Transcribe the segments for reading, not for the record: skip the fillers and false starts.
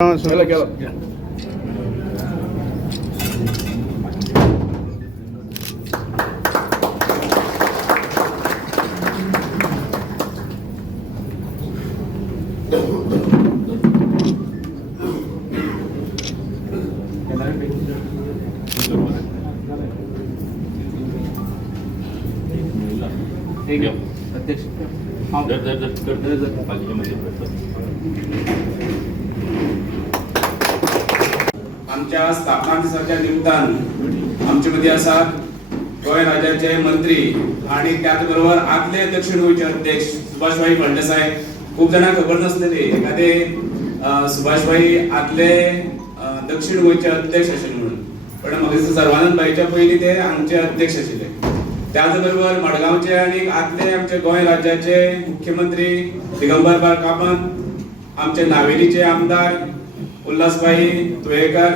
चला गेला अध्यक्ष आमच्या स्थापना दिसाच्या निमतान आमचे मध्ये आसात गोंय राज्याचे मंत्री आणि त्याच बरोबर आदले दक्षिण गोंयचे अध्यक्ष सुभाषभाई फळदेसाय. खूप जाणांक खबर नसलेली एखादे सुभाषभाई आदले दक्षिण गोंयचे अध्यक्ष आशिल्ले म्हणून, पण म्हाका दिसता सर्वानंद भाईच्या पयलीं ते आमचे अध्यक्ष आशिल्ले. त्याच बरोबर मडगांवचे आणि आदले आमचे गोंय राज्याचे मुख्यमंत्री दिगंबर पाल कामत, आमचे नावेलीचे आमदार उल्हासभाई तुळेकर,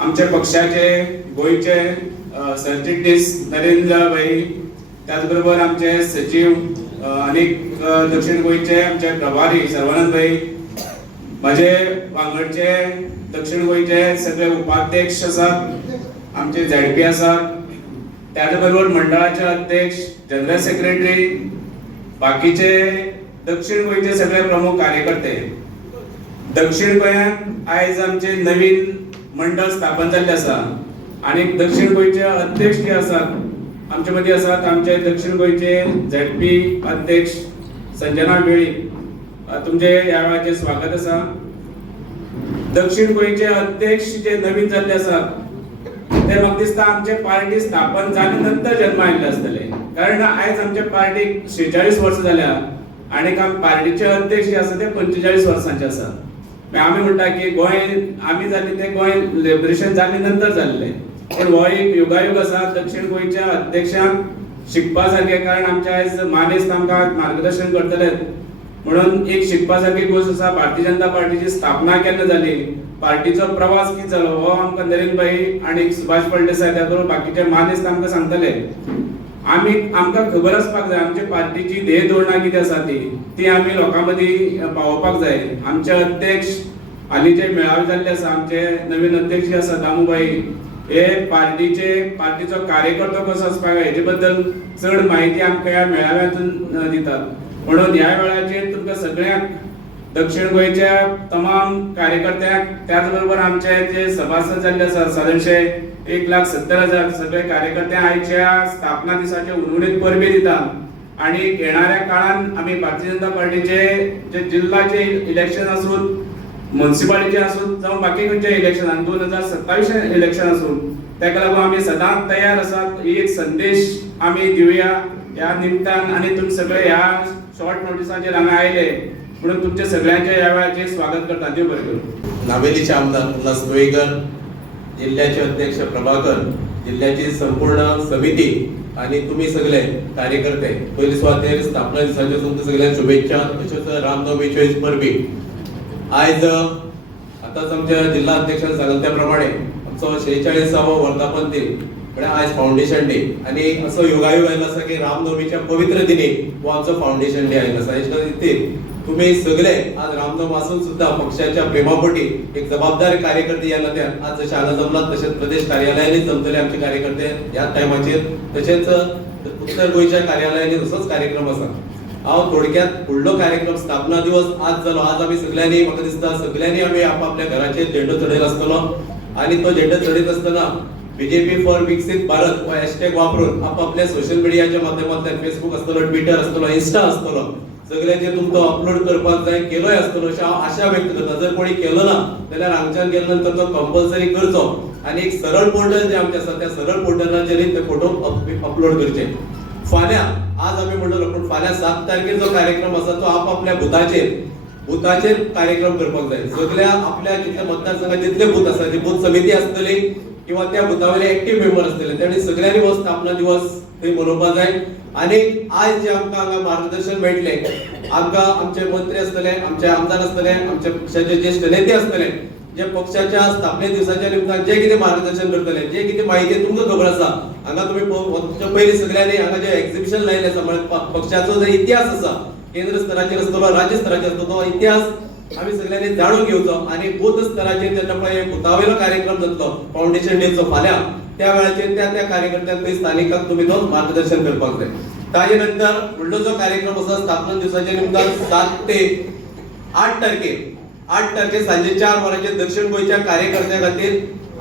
आमच्या पक्षाचे गोयचे सरचिटणीस नरेंद्र भाई, त्याचबरोबर आमचे सचिव अनेक दक्षिण गोयचे आमचे प्रभारी सर्वानंद भाई, माझे वांगडचे दक्षिण गोयचे सगळे उपाध्यक्ष आसात, आमचे झेडपी आसात, त्याचबरोबर मंडळाचे अध्यक्ष, जनरल सेक्रेटरी, बाकीचे दक्षिण गोयचे सगळे प्रमुख कार्यकर्ते. दक्षिण गोंयांत आयज आमचे नवीन मंडळ स्थापन जाल्ले आसा आणि दक्षिण गोंयचे अध्यक्ष जे आसात आमचे मदीं आसात आमचे दक्षिण गोंयचे झेडपी अध्यक्ष संजना वेळी. तुमचे ह्या वेळाचेर स्वागत आसा. दक्षिण गोंयचे अध्यक्ष जे नवीन जाल्ले आसात ते म्हाका दिसता आमचे पार्टी स्थापन जाले नंतर जन्म आयिल्ले आसतले, कारण आयज आमच्या पार्टीक 46 वर्सां जाल्या आणि पार्टीचे अध्यक्ष जे आसा ते 45 वर्सांचे आसा. आम्ही म्हणटा की गोंय आम्ही जाल्ले ते गोंय लिबरेशन जाल्ले नंतर जाल्ले, पण हो एक युगायुग आसा दक्षिण गोंयच्या अध्यक्षांक शिकपा सारखे, कारण आमच्या आयज मानेस्त आमकां मार्गदर्शन करतले म्हणून एक शिकपा सारखी गोष्ट आसा. भारतीय जनता पार्टीची स्थापना केन्ना जाली, पार्टीचो प्रवास कितें जालो हो आमकां नरेंद्र भाई आणि सुभाष फळदेसाय त्या बरोबर बाकीचे मानेस्त आमकां सांगतले. आमकां खबर आसपाक जाय आमच्या पार्टीची ध्येय धोरणां कितें आसा ती आमी लोकां मदीं पावोवपाक जाय. आमचे अध्यक्ष हालीं जे मेळावे जाल्ले आसा, आमचे नवीन अध्यक्ष जे आसा दामूभाई, हे पार्टीचो कार्यकर्तो कसो आसपाक जाय हेजे बद्दल चड म्हायती आमकां ह्या मेळाव्यांतून दितात. म्हणून ह्या वेळाचेर तुमकां सगळ्यांक दक्षिण गोंयच्या तमाम कार्यकर्त्यांक, त्याच बरोबर आमचे जे सभासद जाल्ले आसा सादारणशे 1,70,000 सगळे कार्यकर्ते आयच्या स्थापना दिसाचे उर्वरित परबी दितात आणि येणाऱ्या काळात आम्ही भारतीय जनता पार्टीचे जे जिल्ह्याचे इलेक्शन आसून, म्युनिसिपालिटी आसून जावं बाकी खंयचे इलेक्शन 2027 इलेक्शन आसून, ताका लागून आम्ही सदांच तयार आसात. ही एक संदेश आम्ही दिवया ह्या निमतान आणि तुम्ही सगळे ह्या शॉर्ट नोटिसाचेर हांगा आयले म्हणून तुमचे सगळ्यांचे ह्या वेळाचेर स्वागत करता. देव बरें करूं. नावेलीचे आमदार उल्हास तुळेकर, जिल्ह्याचे अध्यक्ष प्रभाकर, जिल्ह्याची संपूर्ण समिती आणि तुम्ही सगळे कार्यकर्ते, पहिली सुवातेर स्थापना दिसाच्यो तुमकां सगळ्यांक शुभेच्छा. तशेंच रामनवमीच्यो परबी. आयज आतांच आमच्या जिल्हा अध्यक्षान सांगले त्या प्रमाणे आमचो 46वां वर्धापन दिन म्हळ्यार आयज फाउंडेशन डे आणि असो योगायोग आयलो आसा की रामनवमीच्या पवित्र दिनी हो आमचो फाउंडेशन डे आयलो आसा. हेच्या खातीर तुम्ही सगळे आज रामनवमी आसून सुद्धा पक्षाच्या प्रेमापोटी एक जबाबदार कार्यकर्ते या नात्यान आज जशे हांगा जमलात तशेंच प्रदेश कार्यालयांनी जमतले आमचे कार्यकर्ते ह्या टायमाचेर. तशेंच उत्तर गोंयच्या कार्यालयांनी असोच कार्यक्रम आसा. हांव थोडक्यात फुडलो कार्यक्रम स्थापना दिवस आज जालो. आज आमी सगळ्यांनी म्हाका दिसता सगळ्यांनी आमी आपापल्या घराचेर झेंडो चडयलो आसतलो आणि तो झेंडो चडयत आसतना बीजेपी फॉर विकसित भारत हो हॅशटॅग वापरून आपापल्या सोशल मिडियाच्या माध्यमांतल्यान फेसबुक आसतलो, ट्विटर आसतलो, इन्स्टा आसतलो, सगळ्यांचे तुमचो अपलोड करपाक जाय केलोय आसतलो अशें हांव आशा व्यक्त करता. जर कोणी केलो ना जाल्यार हांगच्यान गेले नंतर तो कंपल्सरी करचो आणि एक सरळ पोर्टल जे आमचे आसा त्या सरळ पोर्टलाचेर ते फोटो अपलोड करचे. फाल्यां आज आमी म्हणलो पण फाल्यां 7 तारखेर जो कार्यक्रम आसा तो आपापल्या बुथाचेर कार्यक्रम करपाक जाय. सगळ्या आपल्या जितल्या मतदारसंघात जितले बूथ आसा ती बूथ समिती आसतली किंवा त्या बुथावयले एक्टिव्ह मेंबर आसतले त्यांनी सगळ्यांनी हो स्थापना दिवस थंय मनोवपाक जाय. आणि आज जे आमकां हांगा मार्गदर्शन मेळटले, आमकां आमचे मंत्री आसतले, आमचे आमदार आसतले, आमच्या पक्षाचे ज्येष्ठ नेते आसतले, जे पक्षाच्या स्थापने दिवसाच्या निमतान जे कितें मार्गदर्शन करतले, जे कितें माहिती तुमकां खबर आसा हांगा तुम्ही पयलीं सगळ्यांनी हांगा जे एक्झिबिशन लायले आसा, पक्षाचो जो इतिहास आसा केंद्र स्तराचेर आसतलो, राज्य स्तराचेर आसतलो, तो इतिहास आम्ही सगळ्यांनी जाणून घेवचो आणि बौद्ध स्तराचेर जेन्ना पळय भुतावयलो कार्यक्रम जातलो फाउंडेशन डेचो फाल्यां त्या वेळाचेर त्या कार्यकर्त्यांक थंय स्थानिकांक तुमी तो मार्गदर्शन करपाक जाय. ताजे नंतर फुडलो जो कार्यक्रम आसा स्थापना दिवसाच्या निमतान 7 ते 8 तारखेर सांजे 4 वरांचेर दक्षिण गोंयच्या कार्यकर्त्यां खातीर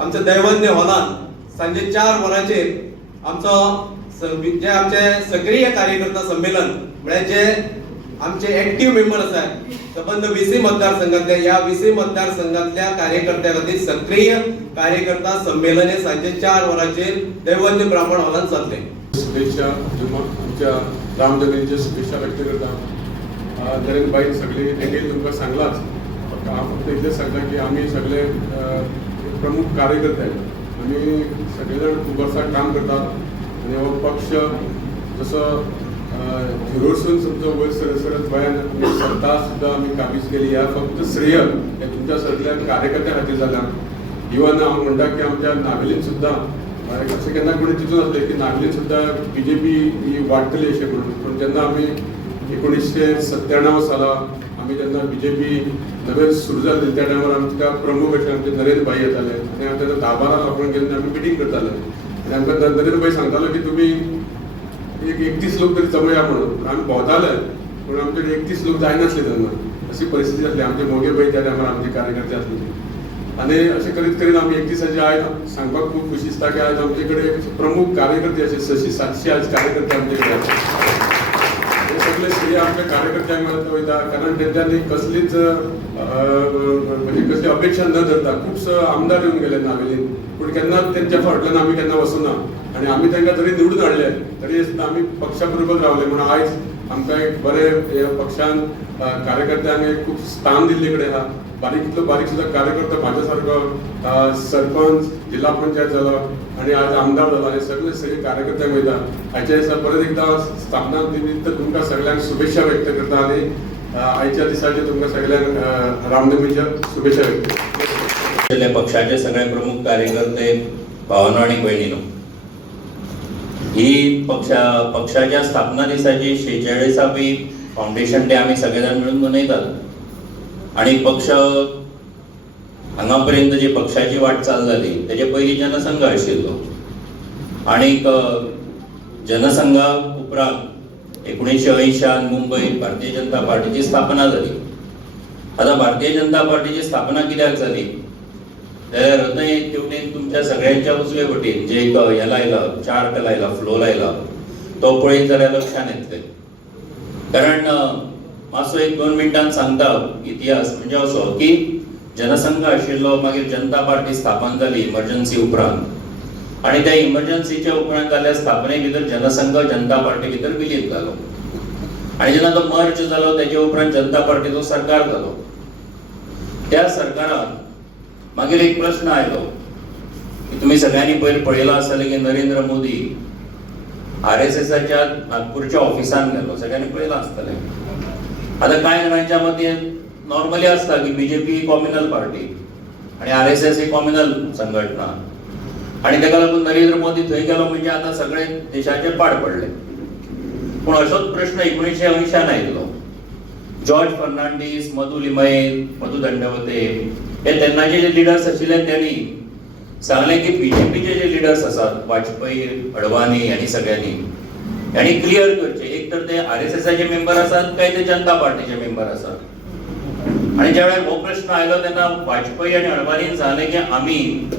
आमच्या दैवन्य हॉलान सांजे 4 वरांचेर जे आमचे सक्रिय कार्यकर्ता संमेलन म्हळ्यार जे आमचे ऍक्टिव्ह मेंबर आसात संबंध VC मतदारसंघातल्या या VC मतदारसंघातल्या कार्यकर्त्यां खातीर सक्रिय कार्यकर्ता संमेलन हे सांजे 4 वरांचेर दैवन्य ब्राह्मण हॉलान जातले. शुभेच्छा आमच्या रामनवमीच्या शुभेच्छा व्यक्त करता. नरेंद्रबाई सगळे त्यांनी तुमकां सांगलाच, हांव फक्त इतलेंच सांगता की आमी सगळे प्रमुख कार्यकर्ते आमी सगळे जाण खूब वर्सां काम करतात आणि हो पक्ष जसो झिरोसून तुमचो वयर सरत गोंयान सत्ता सुद्दां आमी काबीज केली ह्या फक्त श्रेय हे तुमच्या सगळ्या कार्यकर्त्यां खातीर जालां. इवन हांव म्हणटा की आमच्या नावेलीन सुद्दां अशें केन्ना कोणी चिंतून नासलें की नागलीन सुद्दां BJP ही वाडटली अशें म्हणून. पूण जेन्ना आमी 1997 साला आमी जेन्ना BJP नवें सुरू जाल्ली त्या टायमार आमकां प्रमुख अशें आमचे नरेंद्रबाई येताले आनी आमी तेन्ना 10-12 लोकांक गेले आमी मिटींग करताले आनी आमकां नरेंद्रबाई सांगतालो की तुमी एक 31 लोक तरी जमया म्हणून. आमी भोंवताले पूण आमचे 31 लोक जायनासले तेन्ना. अशी परिस्थिती आसली. आमचे मोगेबाई त्या टायमार आमचे कार्यकर्ते आसले आणि अशें करीत करीत आमी 31 आयज सांगपाक खूब खुशी दिसता की आयज आमचे कडेन प्रमुख कार्यकर्ते अशे 600-700 आयज कार्यकर्ते आमचे कडेन आसात. हे सगळे श्रेय आमच्या कार्यकर्त्यांक मेळत वयता कारण तेंच्यांनी कसलीच म्हणजे कसली अपेक्षा न धरता खुबसो आमदार येवन गेले नावेलीन पूण केन्ना तेंच्या फाटल्यान आमी केन्ना वचूना आणि आमी तांकां जरी निवडून हाडले तरी सुद्दां आमी पक्षा बरोबर रावले म्हणून आयज आमकां एक बरें पक्षान कार्यकर्त्यांक एक खूब स्थान दिल्ले कडेन आहा. बारीक सुद्दां कार्यकर्ता म्हाज्या सारको सरपंच जिल्हा पंचायत जालो आणि आज आमदार जालो आणि सगळे कार्यकर्त्यांक वयता. हाच्या दिसा परत एकदां स्थापना निमित्त तुमकां सगळ्यांक शुभेच्छा व्यक्त करता आणि आयच्या दिसाचे तुमकां सगळ्यांक रामनवमीच्या शुभेच्छा व्यक्त करता. पक्षाचे सगळे प्रमुख कार्यकर्ते भावांनो आणि भयणींनो, ही पक्षाच्या स्थापना दिसाची 46वी फाउंडेशन डे आम्ही सगळेजण मिळून मनयतात आणि पक्ष हांगापर्यंत जी पक्षाची वाटचाल जाली तेजे पयलीं जनसंघ आशिल्लो आणि जनसंघा उपरांत 1980 मुंबईत भारतीय जनता पार्टीची स्थापना जाली. आता भारतीय जनता पार्टीची स्थापना कित्याक जाली जाल्यार हृदय तेवटेन तुमच्या सगळ्यांच्या उजवे वटेन जे एक हे लायला चार्ट लायला फ्लो लायला तो पळयत जाल्यार लक्षात येतले. कारण मातसो 1-2 मिनटान सांगता इतिहास म्हणजे असो की जनसंघ आशिल्लो मागीर जनता पार्टी स्थापन जाली इमर्जन्सी उपरांत आणि त्या इमर्जन्सीच्या उपरांत जाल्ल्या स्थापने भितर जनसंघ जनता पार्टी भितर विलीन जालो आणि जेन्ना तो मर्ज जालो तेजे उपरांत जनता पार्टीचो सरकार जालो. त्या सरकारान मागीर एक प्रश्न आयलो की तुम्ही सगळ्यांनी पयर पळयला आसतलें की नरेंद्र मोदी RSSच्या नागपूरच्या ऑफिसान गेलो, सगळ्यांनी पळयला आसतलें. आता कांय जाणांच्या मते नॉर्मली असता की BJP ही कॉम्युनल पार्टी आणि RSS ही कॉम्युनल संघटना आणि ताका लागून नरेंद्र मोदी थंय गेलो म्हणजे आता सगळे देशाचे पाड पडले. पूण अशोच प्रश्न 1980 आयिल्लो. जॉर्ज फर्नांडीस, मधु लिमये, मधु दंडवते हे तेन्नाचे जे लिडर्स आशिल्ले त्यांनी सांगले की BJPचे जे लिडर्स आसात वाजपेयी, अडवाणी आणि सगळ्यांनी यांनी क्लियर करचे एक तर ते RSSचे मेंबर आसात काय ते जनता पार्टीचे मेंबर आसात. आणि ज्या वेळेला हो प्रश्न आयलो तेन्ना वाजपेयी आणि अडवाणीन सांगले की आम्ही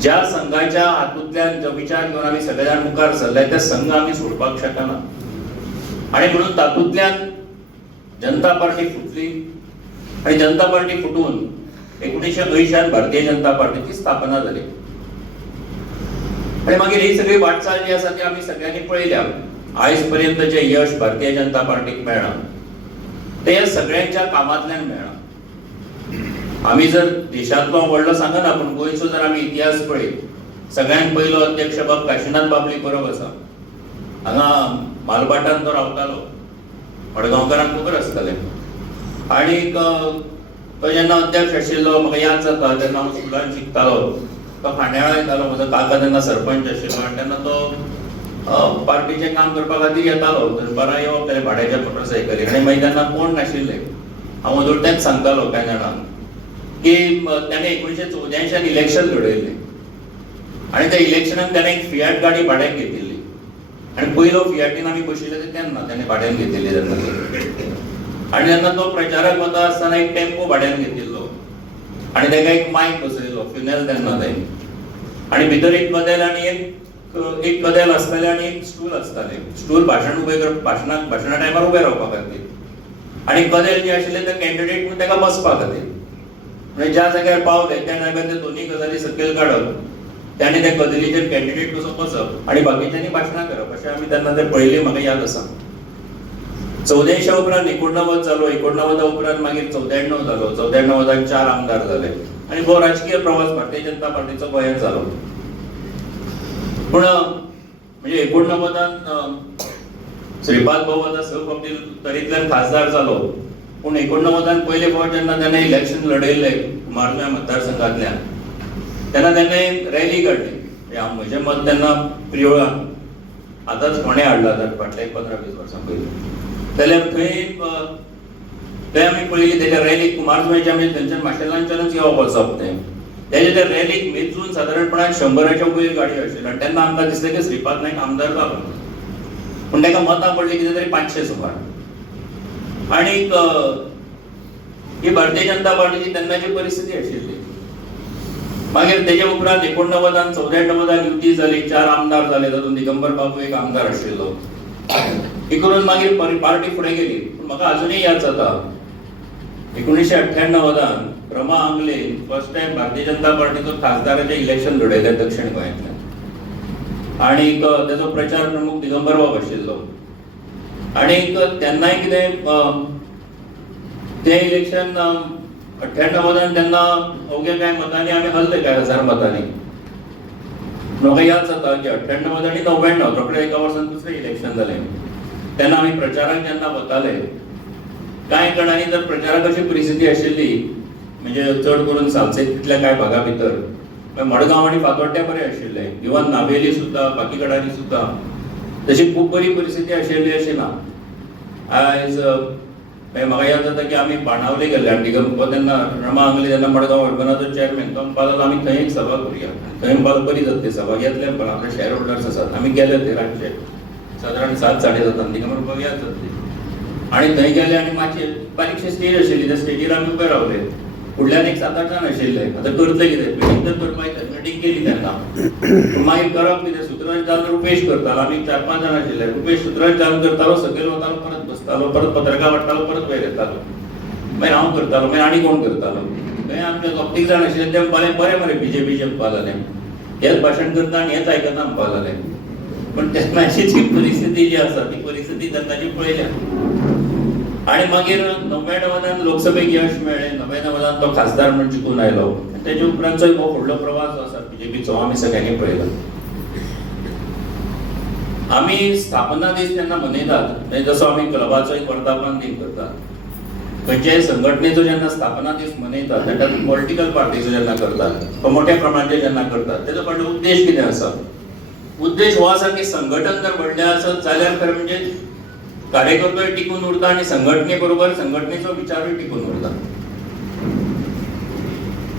ज्या संघाच्या हातूंतल्यान जो विचार घेऊन आम्ही सगळे जाण मुखार सरले ते संघ आम्ही सोडपाक शकना आणि म्हणून तातूंतल्यान जनता पार्टी फुटली आणि जनता पार्टी फुटून 1980 भारतीय जनता पार्टीची स्थापना झाली. आणि मागीर ही सगळी वाटचाल जी आसा ती आम्ही सगळ्यांनी पळयल्या. आयज पर्यंत जे यश भारतीय जनता पार्टीक मेळ्ळा ते या सगळ्यांच्या कामांतल्यान मेळ्ळा. आम्ही जर देशांतलो व्हडलो सांगना पूण गोंयचो जर आमी इतिहास पळयत सगळ्यांत पयलो अध्यक्ष बाब काशीनाथ बाबली परब आसा. हांगा मालबाटान तो रावतालो, मडगांवकारांक खबर आसतलें. आणि तो जेन्ना अध्यक्ष आशिल्लो म्हाका याद जाता तेन्ना हांव स्कुलान शिकतालो तो खांड्याळा येतालो. म्हजो काका तेन्ना सरपंच आशिल्लो आनी तेन्ना तो पार्टीचें काम करपा खातीर येतालो. दनपारां येवप ताणें भाड्याच्या मोटरसायकलीर आणि मागीर तेन्ना कोण नाशिल्ले हांव मदोळ तेंच सांगतालो कांय जाणांक की त्याने 1984 इलेक्शन लडयल्लें आनी त्या इलेक्शनाक त्याने एक फियाट गाडी भाड्याक घेतिल्ली आनी पयलो फियाटीन आमी बशिल्ले तेन्ना त्याने भाड्यान घेतिल्ली तेन्ना आनी तेन्ना तो प्रचाराक वता आसतना एक टेम्पो भाड्यान घेतिल्लो आनी ताका एक मायक बसयलो फ्युनेल तेन्ना थंय आनी भितर एक कदेल आनी एक कदेल आसताले आनी एक स्टूल आसताले स्टूल भाशणा टायमार उबे रावपा खातीर आनी कदेल जे आशिल्ले ते कॅन्डिडेट म्हणून ताका बसपा खातीर म्हणजे ज्या जाग्यार पावले त्या जाग्यार ते दोन्ही गजाली सकयल काडप त्याने त्या कदेलीचेर कॅन्डिडेट कसो बसप आनी बाकीच्यांनी भाशणां करप अशें आमी तेन्ना ते पळयलें म्हाका याद आसा 84 उपरांत 89 जालो 89 उपरांत मागीर 94 जालो 94 4 आमदार जाले आनी हो राजकीय प्रवास भारतीय जनता पार्टीचो गोंयांत जालो पूण म्हणजे 89 श्रीपाद भाऊ आता सहपंक्तींतल्यान खासदार जालो पूण 89 पयले फावट जेन्ना ताणें इलेक्शन लडयल्लें कुमारजुंव्या मतदारसंघांतल्यान तेन्ना ताणें रॅली काडली म्हजें मत तेन्ना प्रियोळा आतांच फोंड्या हाडला फाटल्या 15-20 वर्सां पयलीं जाल्यार थंय आमी पळयली तेच्या रॅलीक कुमारजुंव्याच्या म्हणजे थंयच्यान माशेलांच्यानूच येवप वचप तें तेजे त्या रॅलीक मेजून सादारणपणान 100च्या वयर गाडी आशिल्ल्यो आनी तेन्ना आमकां दिसलें की श्रीपाद नायक आमदार जालो पूण ताका मतां पडली कितें तरी 500 सुमार आनीक ही भारतीय जनता पार्टीची तेन्नाची परिस्थिती आशिल्ली मागीर तेजे उपरांत 89 94 युती जाली 4 आमदार जाले तातूंत दिगंबर बाबू एक आमदार आशिल्लो ही करून मागीर पार्टी फुडें गेली पूण म्हाका अजुनूय याद जाता 1998 रमा आंगले first time Bharatiya Janata पार्टीचो खासदाराचें election लडयलें दक्षिण गोंयांतल्यान आनीक तेजो प्रचार प्रमुख दिगंबर बाब आशिल्लो आनीक तेन्नाय कितें तें इलेक्शन 98 तेन्ना अवघ्या कांय मतांनी आमी हरले कांय 1000 मतांनी म्हाका याद जाता की 98 आनी 99 रोखडें एका वर्सान दुसरें इलेक्शन जालें तेन्ना आमी प्रचाराक जेन्ना वताले कांय जाणांनी जर प्रचाराक अशी परिस्थिती आशिल्ली म्हणजे चड करून सालसेतींतल्या कांय भागा भितर मडगांव आनी फातोड्ड्या बरें आशिल्ले इवन नावेली सुद्दां पाकीगडांनी सुद्दां तशी खूब बरी परिस्थिती आशिल्ली अशी ना आयज म्हाका याद जाता की आमी बाणावले गेल्ले आनी तेन्ना रमा आंगले तेन्ना मडगांव अर्बनाचो चेअरमॅन तो म्हणपाक आमी थंय एक सभा करुया थंय म्हणपाक बरी जाता ती सभा घेतले पण आपले शेअर होल्डर्स आसात आमी गेले ते रातचे सादारण 7-7:30 तिका म्हणपाक याद जातली आनी थंय गेले आनी मातशे बारीकशी स्टेज आशिल्ली त्या स्टेजीर आमी उबे रावले फुडल्यान एक 7-8 जाण आशिल्ले आतां करतले कितें मिटींग तर करपाक मिटींग केली तेन्ना मागीर करप कितें सुत्रज जावन रुपेश करतालो आमी 4-5 जाण आशिल्ले रुपेश सुत्रज जावन करतालो सकयल वतालो परत बसतालो परत पत्रकार वाटतालो परत वयर येतालो मागीर हांव करतालो मागीर आनी कोण करतालो थंय आमचे 2-3 जाण आशिल्ले ते बरें मरे बीजेपीचे म्हणपाक लागले हेच भाशण करता आनी हेच आयकता म्हणपाक लागले पण तेन्नाची जी परिस्थिती जी आसा ती परिस्थिती तेन्नाची पळयल्या आनी मागीर 99 लोकसभेक यश मेळ्ळें 99 तो खासदार म्हणून जिखून आयलो तेजे उपरांतचो हो फुडलो प्रवास जो आसा बीजेपीचो आमी सगळ्यांनी पळयला आमी स्थापना दीस जेन्ना मनयतात जसो आमी क्लबाचो एक वर्धापन दीन करतात खंयच्याय संघटनेचो जेन्ना स्थापना दीस मनयतात तेन्ना पॉलिटिकल पार्टीचो जेन्ना करतात मोठ्या प्रमाणाचेर जेन्ना करतात तेजो फाटलो उद्देश कितें आसा उद्देश हो आसा की संघटन जर व्हडलें आसत जाल्यार खरें म्हणजे कार्यकर्तोय टिकून उरता आनी संघटने बरोबर संघटनेचो विचारूय टिकून उरता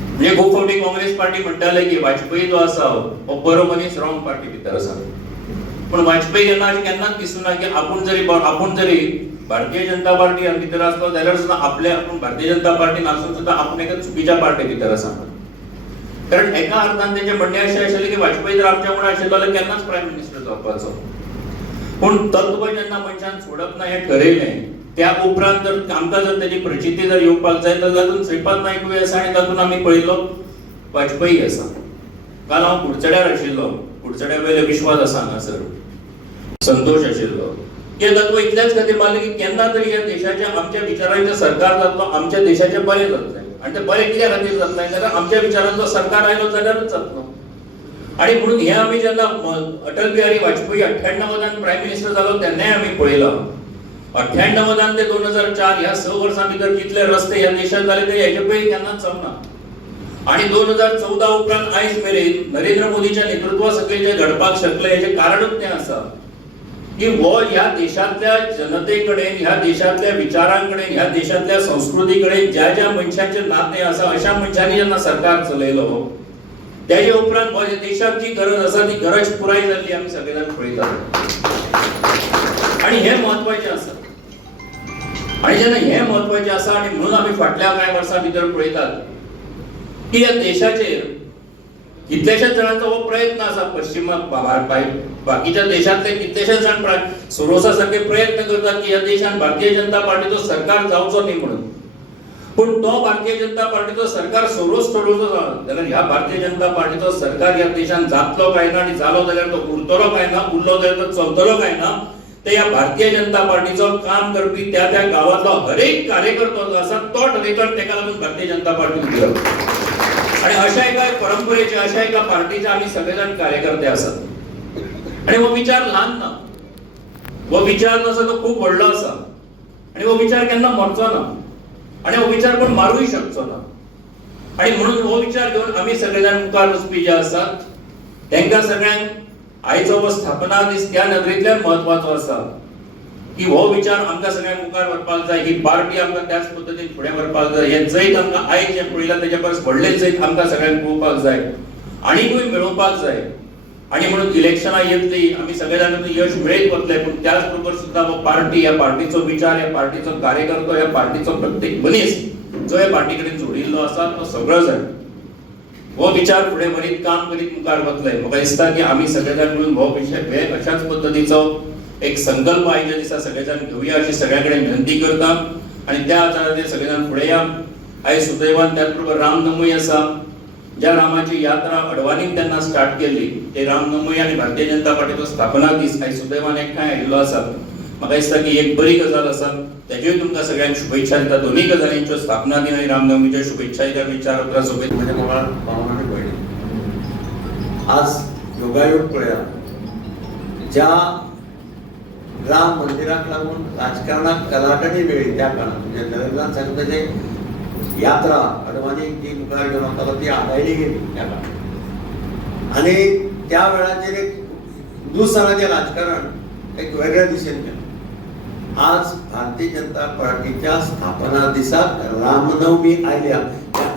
म्हणजे खूब फावटी काँग्रेस पार्टी म्हणटाले की वाजपेयी जो आसा हो बरो मनीस रॉंग पार्टी भितर आसा पण वाजपेयी केन्ना अशें केन्नाच दिसूं ना की आपूण जरी भारतीय जनता पार्टी भितर आसलो जाल्यार सुद्दां आपूण भारतीय जनता पार्टीन आसून सुद्दां आपूण एका चुकीच्या पार्टी भितर आसा कारण एका अर्थान तेजें म्हणणें अशें आशिल्लें की वाजपेयी जर आमच्या वांगडा आशिल्लो जाल्यार केन्नाच प्रायम मिनिस्टर जावपाचो पूण तत्व जेन्ना मनशान सोडप ना हें ठरयलें त्या उपरांत जर आमकां जर तेजी प्रचिती जर येवपाक जाय तर तातूंत श्रीपाद नायकूय आसा आनी तातूंत आमी पळयलो वाजपेयी आसा काल हांव कुडचड्यार आशिल्लो कुडचड्या वयले विश्वास आसा हांगासर संतोष आशिल्लो हे तत्व इतल्याच खातीर मारलें की केन्ना तरी ह्या देशाच्या आमच्या विचारांचें सरकार जातलो आमच्या देशाचें बरें जातलें आनी तें बरें कित्या खातीर जातलें जाल्यार आमच्या विचारांचो सरकार आयलो जाल्यारूच जातलो आनी म्हणून हे आमी जेन्ना अटल बिहारी वाजपेयी 98 प्रायम मिनिस्टर जालो तेन्नाय आमी पळयलां 98 ते 2004 ह्या 6 वर्सां भितर जितले रस्ते ह्या देशांत जाले ते हेजे पयलीं केन्नाच जावना आनी 2014 उपरांत आयज मेरेन नरेंद्र मोदीच्या नेतृत्वा सकयल जे घडपाक शकले हेजें कारणूच तें आसा की वो ह्या देशातल्या जनतेकडे, ह्या देशातल्या विचारांकडे, ह्या देशातल्या संस्कृतीकडे ज्या ज्या मनशांचे नाते आसा अशा मनशांनी जेन्ना सरकार चलयलो त्याचे उपरांत गोंय देशात जी गरज आसा ती गरज पुराय जाल्ली आमी सगळे जाण पळयतात आणि हे महत्वाचे आसा. आणि जेन्ना हे महत्वाचे आसा आणि म्हणून आमी फाटल्या कांय वर्सां भितर पळयतात की ह्या देशाचेर कितलेशेच जाणांचो हो प्रयत्न आसा. पश्चिमाक बाकीच्या देशांतले कितलेशेच जाण सोरोसा सारखे प्रयत्न करतात की ह्या देशान भारतीय जनता पार्टीचो सरकार जावचो न्ही म्हणून. पण तो भारतीय जनता पार्टीचो सरकार सोरोस थोडोसो जाल्यार ह्या भारतीय जनता पार्टीचो सरकार ह्या देशान जातलो काय ना आणि जालो जाल्यार तो उरतलो काय ना, उरलो जाल्यार तो चलतलो काय ना, ते ह्या भारतीय जनता पार्टीचो काम करपी त्या त्या गावातलो हर एक कार्यकर्तो जो आसा तो ठरयता. तेका लागून भारतीय जनता पार्टी उरल्या आणि अशा एका परंपरेचे, अशा एका पार्टीचे आम्ही सगळेजण कार्यकर्ते असतात. आणि वो विचार ल्हान ना, वो विचार जो आसा तो खूप व्हडलो आसा आणि वो विचार केन्ना मरचो ना आणि हो विचार कोण मारूय शकचो ना. आणि म्हणून हो विचार घेऊन आम्ही सगळेजण मुखार वचपी जे आसात तांकां सगळ्यांक आयचो हो स्थापना दीस त्या नदरेंतल्यान महत्वाचो आसा की हो विचार आमकां सगळ्यांक मुखार व्हरपाक जाय. ही पार्टी आमकां त्याच पद्दतीन फुडें व्हरपाक जाय. हे जैत आमकां आयज जें पळयलां तेच्या परस व्हडलें जैत आमकां सगळ्यांक पळोवपाक जाय, आनीकूय मेळोवपाक जाय. आणि म्हणून इलेक्शनां येतली, आमी सगळे जाण यश मेळयत वतले. पण त्याच बरोबर सुद्दां हो पार्टी, ह्या पार्टीचो विचार, ह्या पार्टीचो कार्यकर्तो, ह्या पार्टीचो प्रत्येक मनीस जो ह्या पार्टी कडेन जोडिल्लो आसा तो सगळो जाण हो विचार फुडें व्हरीत काम करीत मुखार वतले. म्हाका दिसता की आमी सगळे जाण मिळून हो विशय अशाच पद्दतीचो एक संकल्प आयच्या दिसा सगळे जाण घेवया अशी सगळ्या कडेन विनंती करता. आणि त्या आदाराचेर सगळे जाण फुडें या. आयज सुदैवान त्याच बरोबर रामनवमी आसा. ज्या रामाची यात्रा अडवाणीन तेन्ना स्टार्ट केल्ली ते रामनवमी आणि भारतीय जनता पार्टीचो स्थापना दीस आयज सुदैवान एकठांय आयिल्लो आसा. म्हाका दिसता की एक बरी गजाल आसा. तेज्योय तुमकां सगळ्यांक शुभेच्छा दिता. दोनूय गजालींच्यो स्थापना दिन आनी रामनवमीच्यो शुभेच्छा दिता. विचार उपरांत सोबत म्हणजे मला भावनाने पडली. आज योगायोग पळया, ज्या राम मंदिराक लागून राजकारणाक कलाटणी मेळ्ळी त्या काळात, म्हणजे नरेंद्रान सांगता जे यात्रा अडवाणी ती मुखार घेऊन वतालो ती आदायली गेली त्या काळात. आणि त्या वेळाचेर एक हिंदुस्थानाचें राजकारण एक वेगळ्या दिशेन गेलें. आज भारतीय जनता पार्टीच्या स्थापना दिसाक रामनवमी आयल्या.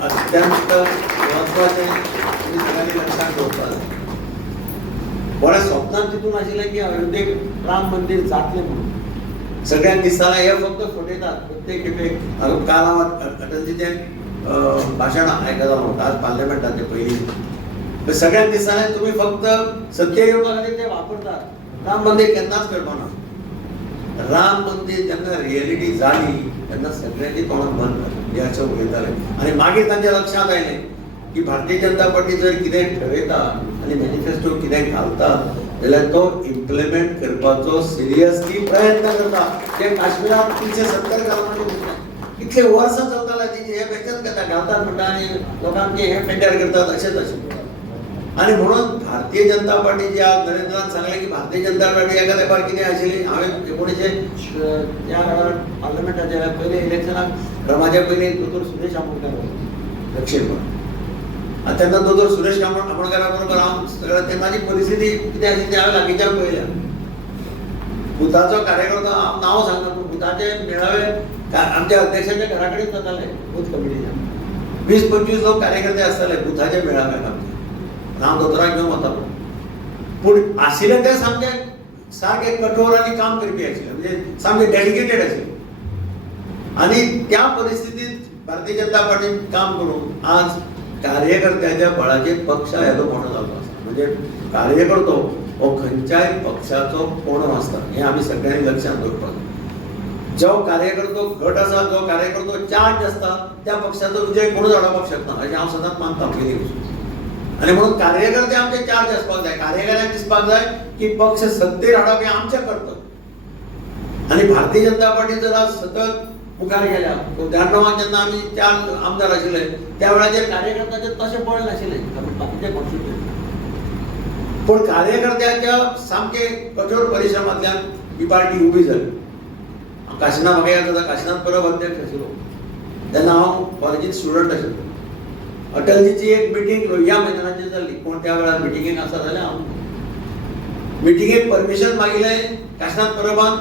अत्यंत महत्वाचें तुम्ही सगळ्यांनी लक्षात घेवपाक जाय. बऱ्या स्वप्नांत तितून आशिल्लें की अयोध्येक राम मंदिर जातलें म्हणून. सगळ्यांक दिसतालें हे फक्त फटयतात प्रत्येक खेपे. काल हांव अटलजीचें भाशण आयकतालो आज पार्लिमेंटाचें पयलीं. सगळ्यांक दिसतालें तुमी फक्त सत्तेर येवपा खातीर ते वापरतात, राम मंदिर केन्नाच करपाना. राम मंदिर जेन्ना रियलिटी जाली तेन्ना सगळ्यांनी तोंडां बंद जाली, हे अशें उलयताले. आनी मागीर तांच्या लक्षांत आयलें की भारतीय जनता पार्टी जर कितें ठरयता आनी मॅनिफेस्टो कितें घालता जाल्यार तो इम्प्लिमेंट करपाचो सिरियसली प्रयत्न करता. जे काश्मीरात 370 घालपाचें कितले वर्सां चलताले तेजे हे बेचत घालतात म्हणटा आनी लोकांक हे पेंटर करतात अशेंच अशें. आणि म्हणून भारतीय जनता पार्टी जी आज नरेंद्रान सांगलें की भारतीय जनता पार्टी एका तेंपार कितें आशिल्ली. हांवें 1900 त्या काळार पार्लिमेंटाच्या पयले इलेक्शनाक रमाच्या पयलीं दोतोर सुरेश आमोणकार दक्षिण गोंय. तेन्ना दोतोर सुरेश आमोणकारा बरोबर हांव सगळ्या तेन्नाची परिस्थिती कितें आशिल्ली ते हांवें लागींच्यान पळयल्या. बुथाचो कार्यकर्तो हांव नांव सांगना पूण बुथाचे मेळावे आमच्या अध्यक्षाच्या घरा कडेन जाताले. बूथ कमिटीच्या 20-25 लोक कार्यकर्ते आसताले बुथाचे मेळाव्याक आमचे. हांव दोतोराक घेवन वतालो. पूण आशिल्ले ते सारके कठोर आनी काम करपी आशिल्ले, म्हणजे सामके डेडिकेटेड आशिल्ले. आनी त्या परिस्थितींत भारतीय जनता पार्टीन काम करून आज कार्यकर्त्याच्या बळाचेर पक्ष येदो मोठो जाल्लो आसा. म्हणजे कार्यकर्तो हो खंयच्याय पक्षाचो कोणो आसता हें आमी सगळ्यांनी लक्षांत दवरपाक जाय. जो कार्यकर्तो गट आसा, जो कार्यकर्तो चार्ज आसता त्या पक्षाचो विजय कोणूच हाडपाक शकना अशें हांव सदांच मानता पयलीं वचून. आनी म्हणून कार्यकर्ते आमचे चार्ज आसपाक जाय. कार्यकर्त्यांक दिसपाक जाय की पक्ष सत्तेर हाडप हें आमचें कर्तव्य. आनी भारतीय जनता पार्टी जर आज सतत मुखार गेल्या. 93 जेन्ना आमी 4 आमदार आशिल्ले त्या वेळाचेर कार्यकर्त्याचे तशें पळय नाशिल्ले बाकीचे पक्षाचे. पूण कार्यकर्त्याच्या सामके कठोर परिश्रमांतल्यान ही पार्टी उबी जाली. काशिनाथ म्हाका याद जाता, काशिनाथ परब अध्यक्ष आशिल्लो तेन्ना हांव कॉलेजींत स्टुडंट आशिल्लो. अटलजीची एक मिटींग लोहिया मैदानाचेर जाल्ली. कोण त्या वेळार मिटिंगेक आसा जाल्यार हांव. मिटिंगेक परमिशन मागिल्लें काशनाथ परबान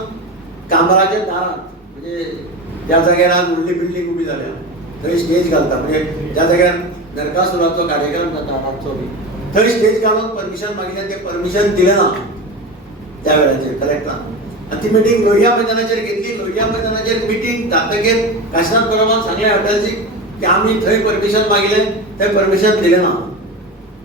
कामराच्या दारात, म्हणजे ज्या जाग्यार आज व्हडली बिल्डींग उबी जाल्या थंय स्टेज घालता, म्हणजे ज्या जाग्यार नरकासुराचो कार्यक्रम जाता रातचो बी थंय स्टेज घालून परमिशन मागिल्लें, तें परमिशन दिलें ना त्या वेळाचेर कलेक्टरान. आनी ती मिटींग लोहिया मैदानाचेर घेतली. लोहिया मैदानाचेर मिटींग जातकीर काशनाथ परबान सांगलें अटलजीक की आमी थंय परमिशन मागिल्लें, थंय परमिशन दिलें ना.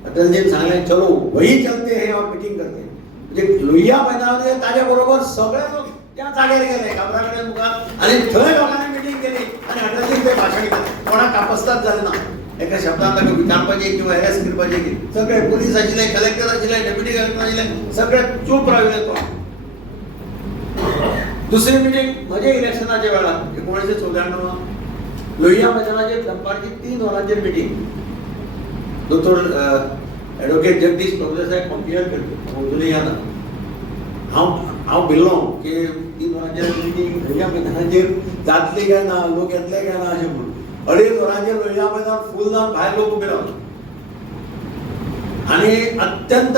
अटलजीन सांगलें चलो वही चलते हैं और मीटिंग करते. म्हणजे लोहिया मैदानाचेर ताजे बरोबर सगळे लोक त्या जाग्यार गेले कामरा कडेन मुखार आनी थंय लोकांनी मिटींग केली आनी अटलजीन थंय भाशण केलें. कोणाक कापस्ताद जालें ना. एका शब्दान ताका विचारपाचें किंवा हेरेस करपाचें की सगळे पुलीस आशिल्ले, कलेक्टर आशिल्ले, डेप्युटी कलेक्टर आशिल्ले, सगळे चूप राविल्ले. तो दुसरी मिटींग म्हजे इलेक्शनाच्या वेळार 1994 लोहिया मैदानाचेर दनपारची 3 वरांचेर मिटींग. दोतोर ॲडव्होकेट जगदीश प्रभुदेसाय कंपेयर करता अजूनय याद. हांव भिल्लो की 3 वरांचेर मिटींग लोहिया मैदानाचेर जातली काय ना, लोक येतले काय ना अशें म्हणून. 2.5 वरांचेर लोहिया मैदान फूल जावन भायर लोक उबे रावले आनी अत्यंत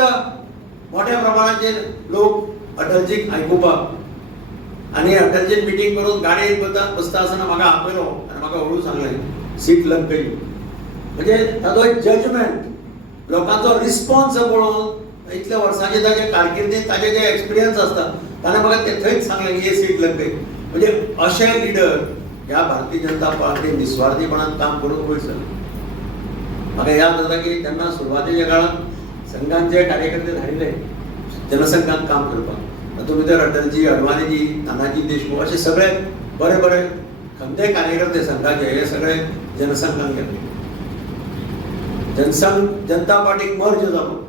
मोठ्या प्रमाणाचेर लोक अटलजीक आयकुपाक आनी अटलजीन मिटींग करून गाडयेक बसता आसतना म्हाका आपयलो आनी म्हाका हळू सांगलें सीट लग गई. म्हणजे ताजो एक जजमेंट, लोकांचो रिस्पॉन्स पळोवन इतल्या वर्सांचे ताजे कारकिर्दींत ताजे जे एक्सपिरियन्स आसता ताणें म्हाका ते थंयच सांगलें की हे सीट लग गई. म्हणजे अशे लिडर ह्या भारतीय जनता पार्टीन निस्वार्थीपणान काम करून वयर सरले. म्हाका याद जाता की तेन्ना सुरवातेच्या काळात संघांचे कार्यकर्ते धाडिल्ले जनसंघात काम करपाक. तातूंत भितर अटलजी, अडवाणीजी, नानाजी देशमुख अशे सगळे बरे बरे खंयचे कार्यकर्ते संघाचे हे सगळे जनसंघान गेले. जनसंघ जनता पार्टीक मर्ज जालो.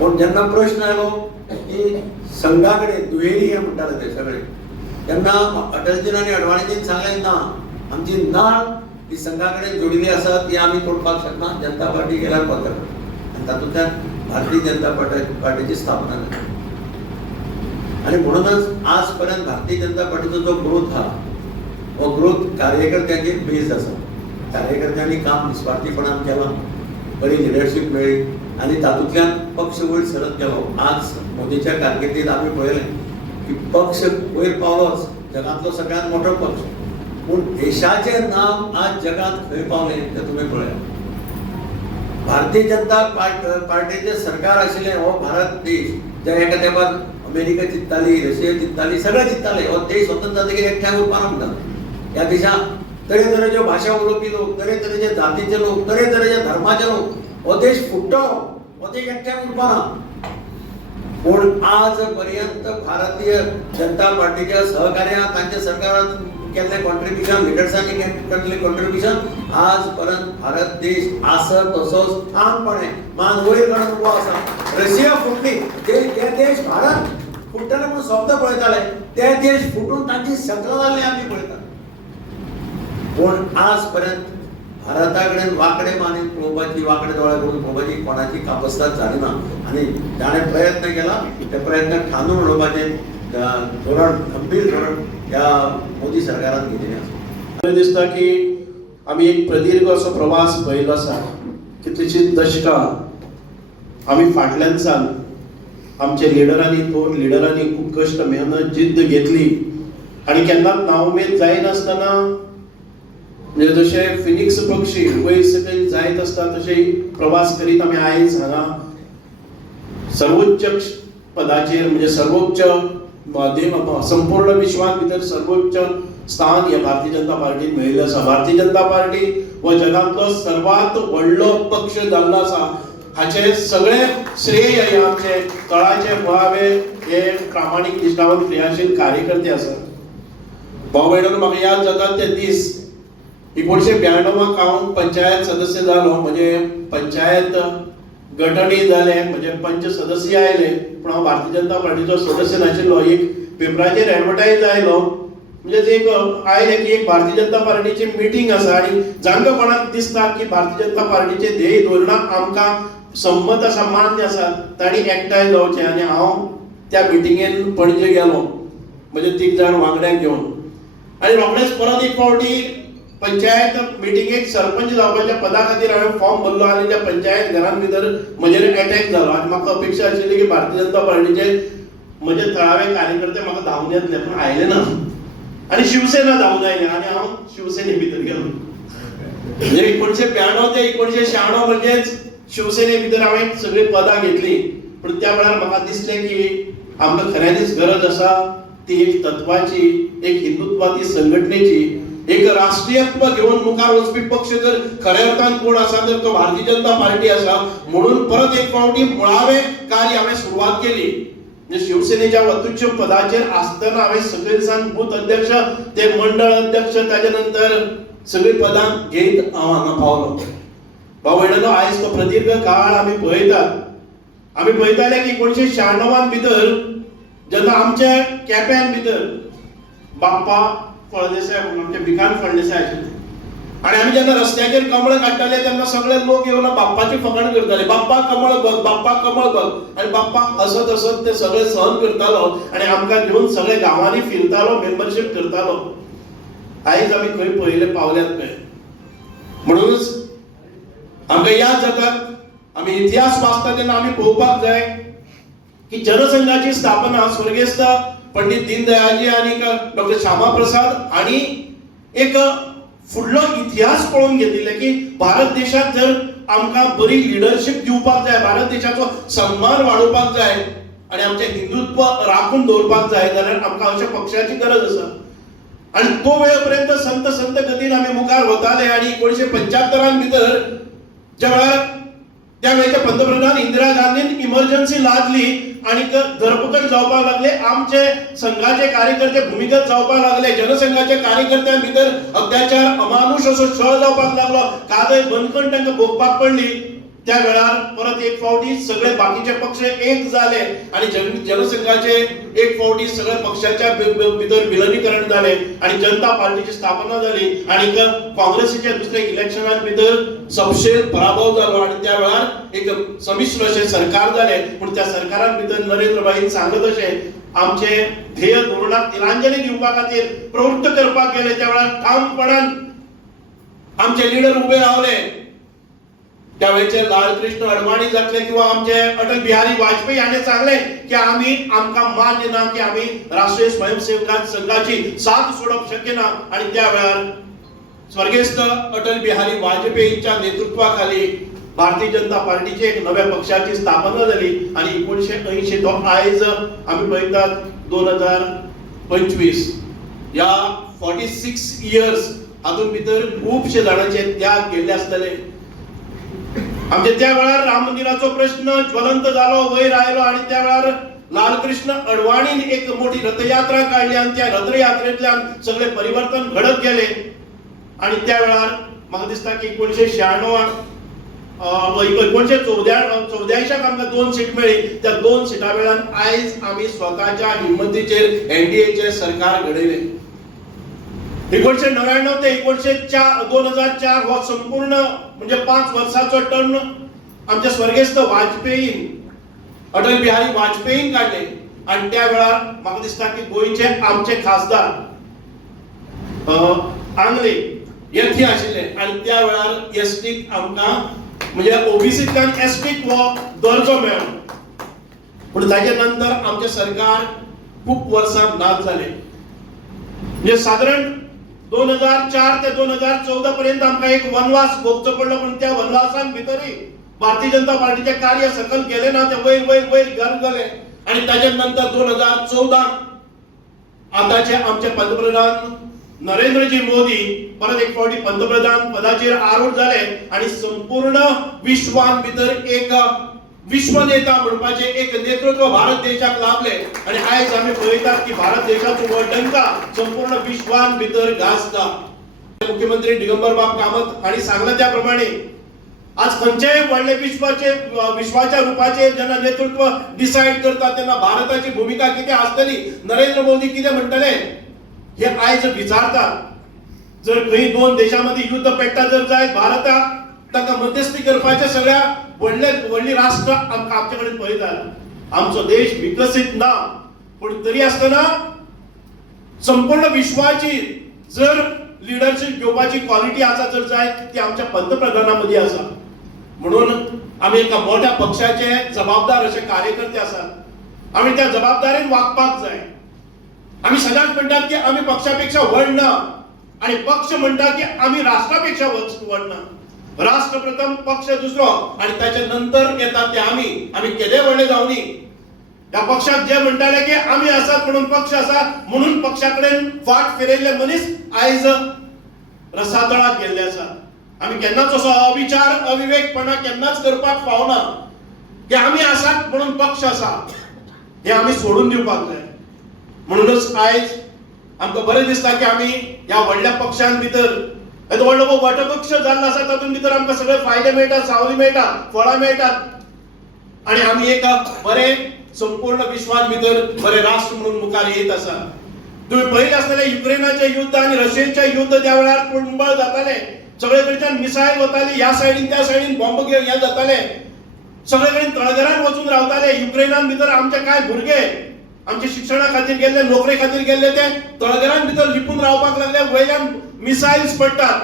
पण जेन्ना प्रश्न आयलो की संघा कडेन दुहेरी हे म्हणटाले ते सगळे, तेन्ना अटलजीन आनी अडवाणीजीन सांगलें ना, आमची नाळ ही संघा कडेन जोडिल्ली आसा ती आमी तोडपाक शकना, जनता पार्टी गेल्यार बंद करता. आनी तातूंतल्यान भारतीय जनता पार्टीची स्थापना जाली. आनी म्हणूनच आज पर्यंत भारतीय जनता पार्टीचो जो ग्रोथ हा हो ग्रोथ कार्यकर्त्यांचेर बेस्ड आसा. कार्यकर्त्यांनी काम निस्वार्थीपणान केलां, बरी लिडरशीप मेळ्ळी आनी तातूंतल्यान पक्ष वयर सरत गेलो. आज मोदीच्या कारकिर्दीत आमी पळयलें की पक्ष वयर पावलोच, जगांतलो सगळ्यांत मोठो पक्ष, पूण देशाचें नांव आज जगांत खंय पावलें तें तुमी पळया. भारतीय जनता पार्टीचें सरकार आशिल्लें हो भारत देश, जे एका तेंपार अमेरिका चित्ताली, रशिया चित्ताली, सगळे चित्ताले हो देश स्वतंत्र जातकीर एकठांय उरपाना म्हणटा. ह्या देशांत तरेतरेच्यो भाशा उलोवपी लोक, तरेतरेचे जातीचे लोक, तरेतरेचे धर्माचे लोक, हो देश फुट्टलो, हो देश एकठांय उरपाना. पूण आज पर्यंत भारतीय जनता पार्टीच्या सहकार्यान तांच्या सरकारान केल्लें कॉन्ट्रिब्युशन, लिडर्सांनी केल्लें कॉन्ट्रिब्युशन आज पर्यंत भारत देश आसत तसोच ठामपणे मान वयर काडून उबो आसा. रशिया फुटली, जे देश भारत फुट्टले म्हणून शब्द पळयताले ते देश फुटून तांची शकलां जाल्ली आमी पळयता. पूण आज पर्यंत भारता कडेन वांकडे मानेन पळोवपाची, वांकडे दोळे करून पळोवपाची कोणाची कापस्ताद जाली ना. आनी ताणें प्रयत्न केला, ते प्रयत्न ठाणून उडोवपाचें धोरण, गंभीर धोरण ह्या मोदी सरकारान घेतिल्लें आसा. मला दिसता की आमी एक प्रदीर्घ असो प्रवास पळयलो आसा. कितलींशींच दशकां आमी फाटल्यानसान आमच्या लिडरांनी, थोर लिडरांनी खूब कश्ट, मेहनत, जिद्द घेतली आनी केन्नाच नाउमेद जायनासतना, म्हणजे जशे फिनिक्स पक्षी वयर सकयल जायत आसता तशे प्रवास करीत आमी आयज हांगा सर्वोच्च पदाचेर, म्हणजे सर्वोच्च संपूर्ण विश्वात भितर सर्वोच्च स्थान ह्या भारतीय जनता पार्टीन मेळिल्लें आसा. भारतीय जनता पार्टी हो जगांतलो सर्वात व्हडलो पक्ष जाल्लो आसा. हाचे सगळे श्रेय हे आमचे तळाचे मुळावे हे प्रामाणीक, निश्ठावंत, क्रियाशील कार्यकर्ते आसात. भाऊ भयणांनो, म्हाका याद जाता ते दीस 1992 हांव पंचायत सदस्य जालो. म्हणजे पंचायत गटणी जाले, म्हणजे पंच सदस्य आयले, पूण हांव भारतीय जनता पार्टीचो सदस्य नाशिल्लो. एक पेपराचेर एडवर्टायज आयलो, म्हणजे आयज एक भारतीय जनता पार्टीची मिटींग आसा आनी जांकां कोणाक दिसता की भारतीय जनता पार्टीचे ध्येय धोरणां आमकां संमत आसा, मान्य आसा, तांणी एकठांय जावचें. आनी हांव त्या मिटिंगेन पणजे गेलो, म्हणजे 3 जाण वांगड्यांक घेवन. आनी रोखडेंच परत एक फावटी पंचायत मिटिंगेक सरपंच जावपाच्या पदा खातीर हांवें फॉर्म भरलो आनी त्या पंचायत घरान भितर म्हजेर अटॅक जालो आनी म्हाका अपेक्षा आशिल्ली की भारतीय जनता पार्टीचे म्हजे थळावे कार्यकर्ते म्हाका धांवून येतले पूण आयले ना आनी शिवसेना धांवून आयले आनी हांव शिवसेने भितर गेलो. म्हणजे 1992 ते 1996 म्हणजेच शिवसेने भितर हांवें सगळी पदां घेतली. पूण त्या वेळार म्हाका दिसलें की आमकां खऱ्यांनीच गरज आसा ती एक तत्वाची, एक हिंदुत्वादी संघटनेची, एक राष्ट्रीयत्व घेऊन मुखार वचपी पक्ष जर खऱ्या अर्थान कोण आसा तर तो भारतीय जनता पार्टी आसा. म्हणून परत एक फावटी मुळावे कार्य हांवें सुरवात केली. म्हणजे शिवसेनेच्या वतुच्य पदाचेर आसतना हांवें सकयलसान बूथ अध्यक्ष ते मंडळ अध्यक्ष ताजे नंतर सगळी पदां घेत हांव हांगा पावलो. भाऊ भयणांनो, आयज तो प्रदीर्घ काळ आमी पळयतात. आमी पळयताले की 1996 भितर जेन्ना आमच्या केप्यां भितर बाप्पा फळदेसाय म्हणून आमचे भिकांत फळदेसाय आशिल्ले आनी आमी जेन्ना रस्त्याचेर कमळ काडटाले तेन्ना सगळे लोक येवन बाप्पाची फकाण करताले, बाप्पा कमळ बघ, बाप्पा कमळ बघ. आनी बाप्पा हसत हसत ते सगळे सहन करतालो आनी आमकां घेवन सगळे गांवांनी फिरतालो, मेंबरशीप करतालो. आयज आमी खंय पयले पावल्यात काय. म्हणूनच आमकां याद जाता, आमी इतिहास वाचता तेन्ना आमी पळोवपाक जाय की जनसंघाची स्थापना स्वर्गेस्त पंडित दीनदयाळजी आणि डॉक्टर श्यामा प्रसाद आणि एक फुडलो इतिहास पळोवन घेतिल्ले की भारत देशात जर आमकां बरी लिडरशिप दिवपाक जाय, भारत देशाचो सन्मान वाडोवपाक जाय आणि आमचे हिंदुत्व राखून दवरपाक जाय जाल्यार आमकां अशा पक्षाची गरज आसा. आणि तो वेळेपर्यंत संत संत गतीन आमी मुखार वताले आणि 1975 भितर ज्या वेळार त्या वेळेचे पंतप्रधान इंदिरा गांधीन इमर्जन्सी लादली आणि धरपकड जावपाक लागले, आमचे संघाचे कार्यकर्ते भूमिगत जावपाक लागले, जनसंघाचे कार्यकर्त्यां भितर अत्याचार अमानुष असो छळ जावपाक लागलो, कादय बंदखण तांकां भोगपाक पडली. त्या वेळार परत एक फावटी सगळे बाकीचे पक्ष एक जाले आणि जनसंघाचे एक फावटी सगळ्या पक्षाच्या भितर विलीनीकरण जाले आणि जनता पार्टीची स्थापना जाली आणि काँग्रेसीच्या दुसऱ्या इलेक्शनात भितर सपशेल पराभव जालो आणि त्या वेळार एक संमिश्र असे सरकार जाले. पण त्या सरकारान भितर नरेंद्रभाईन सांगत अशें आमचे ध्येय धोरणाक तिलांजली दिवपा खातीर प्रवृत्त करपाक गेले. त्या वेळार ठामपणान आमचे लिडर उबे रावले. त्यावेळेचे लालकृष्ण अडवाणी जातले किंवा आमचे अटल बिहारी वाजपेयी हाणें सांगले की आमकां मान्य ना की आमी राष्ट्रीय स्वयंसेवक संघाची साथ सोडप शक्य ना. आणि त्या वेळार स्वर्गेस्त अटल बिहारी वाजपेयींच्या नेतृत्वाखाली भारतीय जनता पार्टीची एक नव्या पक्षाची स्थापना झाली आणि 1980 तो आयज आमी पळयतात 2025 या 46 इयर्स हातून भितर खूबशे जाणांचे त्याग केल्ले आसतले. आमचे त्या वेळार राम मंदिराचो प्रश्न ज्वलंत जालो, वयर आयलो आणि त्या वेळार लालकृष्ण अडवाणीन एक मोठी रथयात्रा काढली आणि त्या रथयात्रेंतल्यान सगळे परिवर्तन घडत गेले. आणि त्या वेळार म्हाका दिसता की 1996 1984 आमकां 2 सीट मेळ्ळी. त्या 2 सीटा वेळान आयज आमी स्वताच्या हिम्मतीचेर एनडीएचे सरकार घडयले. 1999 ते 2004 हो संपूर्ण म्हणजे 5 वर्षाचो टर्न आमच्या स्वर्गेस्त वाजपेयीन अटल बिहारी वाजपेयीन काढले. आणि त्या वेळार म्हाका दिसता की गोंयचे आमचे खासदार आंगले येथी आशिल्ले आणि त्या वेळार एसटीक आमकां म्हणजे ओबीसीतल्यान एसटीक हो दर्जो मेळ्ळो. पूण ताचे नंतर आमचे सरकार खूब वर्सां नाच जाले. म्हणजे साधारण 2004 ते 2014 पर्यंत आमकां एक वनवास भोगचो पडलो. पण त्या वनवासान भितरही भारतीय जनता पार्टीचे कार्य सकल गेले ना, ते वयर वयर वयर घर गेले. आणि ताच्या नंतर 2014 आताचे आमचे पंतप्रधान नरेंद्रजी मोदी परत एक फावटी पंतप्रधान पदाचेर आरूढ जाले आणि संपूर्ण विश्वान भितर एक विश्व नेता म्हणपाचे एक नेतृत्व भारत देशाक लाभले. आणि आयज आमी पळयतात की भारत देशाचो डंका संपूर्ण विश्वान भितर गाजता. मुख्यमंत्री दिगंबर बाब कामत हांणी सांगला त्या प्रमाणे आज खंयचेय व्हडले विश्वाच्या रुपाचेर जेन्ना नेतृत्व डिसायड करता तेन्ना भारताची भूमिका कितें आसतली, नरेंद्र मोदी कितें म्हणटले हे आयज विचारतात. जर खंय 2 देशांमध्ये युद्ध पेट्टा जर जायत भारताक ताका मध्यस्थी करपाचे सगळ्या व्हडली राष्ट्र आमचे कडेन पळयतात. आमचो देश विकसीत ना पण तरी आसतना संपूर्ण विश्वाची जर लिडरशिप घेवपाची क्वालिटी आसा जर जाय ती आमच्या पंतप्रधाना मदीं आसा. म्हणून आमी एका मोठ्या पक्षाचे जबाबदार असे कार्यकर्ते आसात. आमी त्या जबाबदारीन वागपाक जाय. आमी सदांच म्हणटात की आमी पक्षापेक्षा व्हड ना आणि पक्ष म्हणटा की आमी राष्ट्रापेक्षा व्हड ना. राष्ट्र प्रथम, पक्ष दुसरो आणि त्याच्या नंतर येतात ते आमी केदे व्हडले जावनी. त्या पक्षाक जे म्हणटाले की आमी आसात म्हणून पक्ष आसा म्हणून पक्षाकडेन फाट फिरयल्ले मनीस आयज रसातळाक गेल्ले आसा. आमी केन्नाच असो अविचार अविवेकपणा केन्नाच करपाक पावना की आमी आसात म्हणून पक्ष आसा. हे आमी सोडून दिवपाक जाय. म्हणूनच आयज आमकां बरें दिसता की आमी ह्या व्हडल्या पक्षां भितर येदो व्हडलो वटपक्ष जाल्लो आसा तातूंत भितर आमकां सगळे फायदे मेळटात, सावली मेळटा, फळां मेळटात आणि आमी एक बरे संपूर्ण विश्वात भितर बरे राष्ट्र म्हणून मुखार येत आसा. तुम्ही पळयलें आसतलें युक्रेनाचें युद्ध आनी रशियेचें युद्ध ज्या वेळार कुंबळ जातालें, सगळे कडच्यान मिसायल वताली, ह्या सायडीन त्या सायडीन बॉम्ब घेवन हें जाताले, सगळे कडेन तळघरान वचून रावताले. युक्रेनान भितर आमचे कांय भुरगे आमचे शिक्षणा खातीर गेल्ले, नोकरे खातीर गेल्ले ते तळघरान भितर लिपून रावपाक लागले. वयल्यान मिसायल्स पडटात.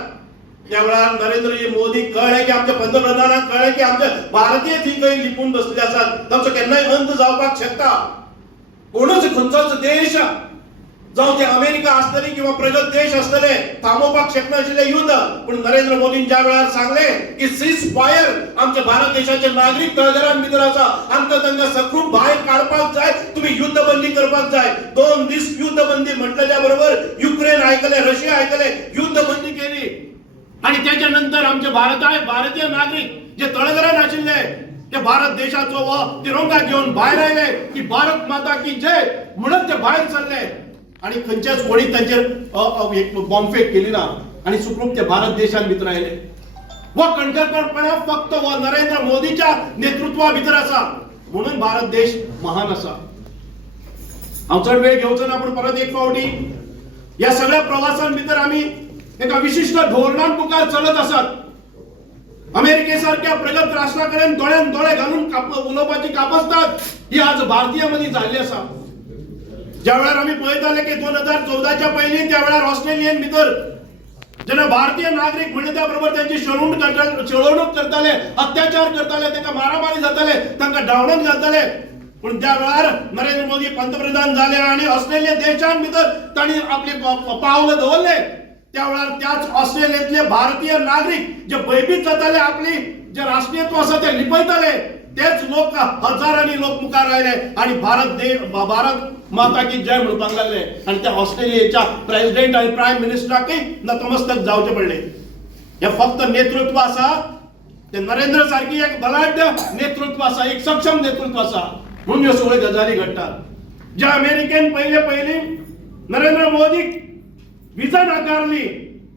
त्या वेळार नरेंद्र मोदीक कळ्ळें की आमच्या पंतप्रधानाक कळ्ळें की आमचे भारतीय थंय खंय लिपून बसले आसात. तांचो केन्नाय अंत जावपाक शकता. कोणूच खंयचोच देश जावं ते अमेरिका आसतली किंवा प्रगत देश आसतले थांबोवपाक शकनाशिल्ले युद्ध. पूण नरेंद्र मोदीन ज्या वेळार सांगलें की सीज फायर, आमच्या भारत देशाचे नागरीक तळघरान भितर आसा, आमकां तांकां सकृम भायर काडपाक जाय, तुम्ही युद्ध बंदी करपाक जाय. 2 दीस युद्ध बंदी म्हटल्याच्या बरोबर युक्रेन आयकले, रशिया आयकले, युद्ध बंदी केली. आणि त्याच्या नंतर आमचे भारतीय नागरिक जे तळघरान आशिल्ले ते भारत देशाचो व तिरंगा घेऊन बाहेर आयले की भारत माता की जय म्हणत ते बाहेर सरले आणि खंयच्याच कोणी तांचेर बॉम्बफेक केली ना आणि सुखरूप ते भारत देशात भितर आयले. व कणखरपणा फक्त व नरेंद्र मोदीच्या नेतृत्वा भितर आसा म्हणून भारत देश महान आसा. हांव चड वेळ घेवचो ना पूण परत एक फावटी या सगळ्या प्रवासान भितर आमी एका विशिष्ट धोरणान मुखार चलत आसात. अमेरिकेसारख्या प्रगत राष्ट्राकडेन दोळ्यान दोळे घालून उलोवपाची कापसतात ही आज भारतीय मदीं जाल्ली आसा. ज्या वेळार आमी पळयताले की 2014च्या पयलीं त्या वेळार ऑस्ट्रेलियन भितर जेन्ना भारतीय नागरीक म्हणले त्या बरोबर त्यांची छळवणूक करताले, अत्याचार करताले, तांकां मारामारी जाताले, तांकां डावणूक जाताले. पूण त्या वेळार नरेंद्र मोदी पंतप्रधान झाले आणि ऑस्ट्रेलिया देशान भितर तांणी आपली पावलं दवरले. त्या वेळार त्याच ऑस्ट्रेलियातले भारतीय नागरिक जे भयभीत जाताले, आपली जे राष्ट्रीयत्व आसा ते लिपयताले, तेच लोक हजारांनी लोक मुखार आयले आणि भारत माता की जय म्हणपाक लागले आणि त्या ऑस्ट्रेलियाच्या प्रेसिडेंट आणि प्राईम मिनिस्टराकय नतमस्तक जावचे पडले. हे फक्त नेतृत्व आसा ते नरेंद्र सारखी एक बलाढ्य नेतृत्व आसा, एक सक्षम नेतृत्व आसा म्हणून ह्यो सगळ्यो गजाली घडटात. ज्या अमेरिकेन पयली नरेंद्र मोदीक विजा नाकारली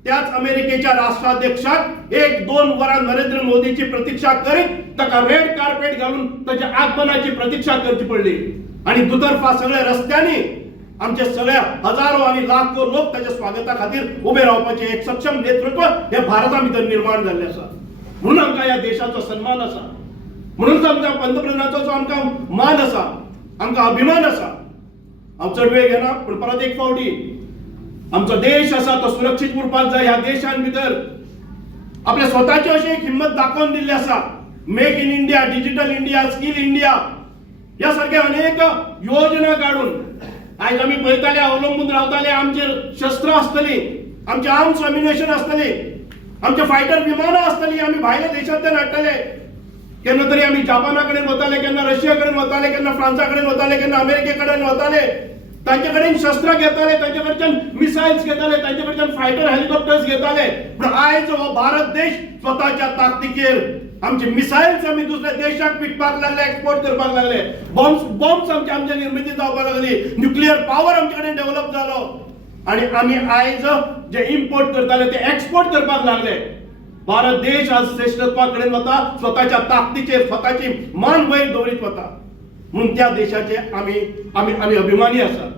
त्याच अमेरिकेच्या राष्ट्राध्यक्षाक 1-2 वरां नरेंद्र मोदीची प्रतीक्षा करीत ताका रेड कार्पेट घालून त्याच्या आगमनाची प्रतीक्षा करची पडली आणि दुतर्फा सगळ्या रस्त्यांनी आमचे सगळ्या हजारो आणि लाखो लोक त्याच्या स्वागता खातीर उभे रावपाचे एक सक्षम नेतृत्व हे भारता भितर निर्माण झाले आसा. म्हणून आमकां या देशाचो सन्मान आसा, म्हणून आमच्या पंतप्रधानाचो आमकां मान आसा, आमकां अभिमान आसा. हांव चड वेळ घेना पूण परत एक फावटी आमचो देश आसा तो सुरक्षीत उरपाक जाय. ह्या देशान भितर आपल्या स्वताची अशी एक हिंमत दाखोवन दिल्ली आसा. Make in India, digital India, skill India या सारख्या अनेक योजना काढून आयज आमी पळयताले अवलंबून रावताले. आमचेर शस्त्र आसतली, आमचे आर्म्स अम्युनेशन आसतली, आमचे फायटर विमानां आसतली, आमी भायल्या देशांतल्यान हाडटाले. केन्ना तरी आमी जपाना कडेन वताले, केन्ना रशिया कडेन वताले, केन्ना फ्रांसा कडेन वताले, केन्ना अमेरिके कडेन वताले. तांचे कडेन शस्त्र घेताले, तांचे कडच्यान मिसायल्स घेताले, तांचे कडच्यान फायटर हेलिकॉप्टर्स घेताले. पण आयज हो भारत देश स्वताच्या ताकदीचेर आमचे मिसायल्स आमी दुसऱ्या देशाक विकपाक लागले, एक्सपोर्ट करपाक लागले. बॉम्ब्स आमची निर्मिती जावपाक लागली. न्यूक्लियर पॉवर आमचे कडेन डेव्हलप जालो आणि आमी आयज जे इम्पोर्ट करताले ते एक्सपोर्ट करपाक लागले. भारत देश आज श्रेष्ठत्वा कडेन वता, स्वताच्या ताकदीचेर स्वताची मान वयर दवरीत वता. म्हणून त्या देशाचे आमी अभिमानी आसा.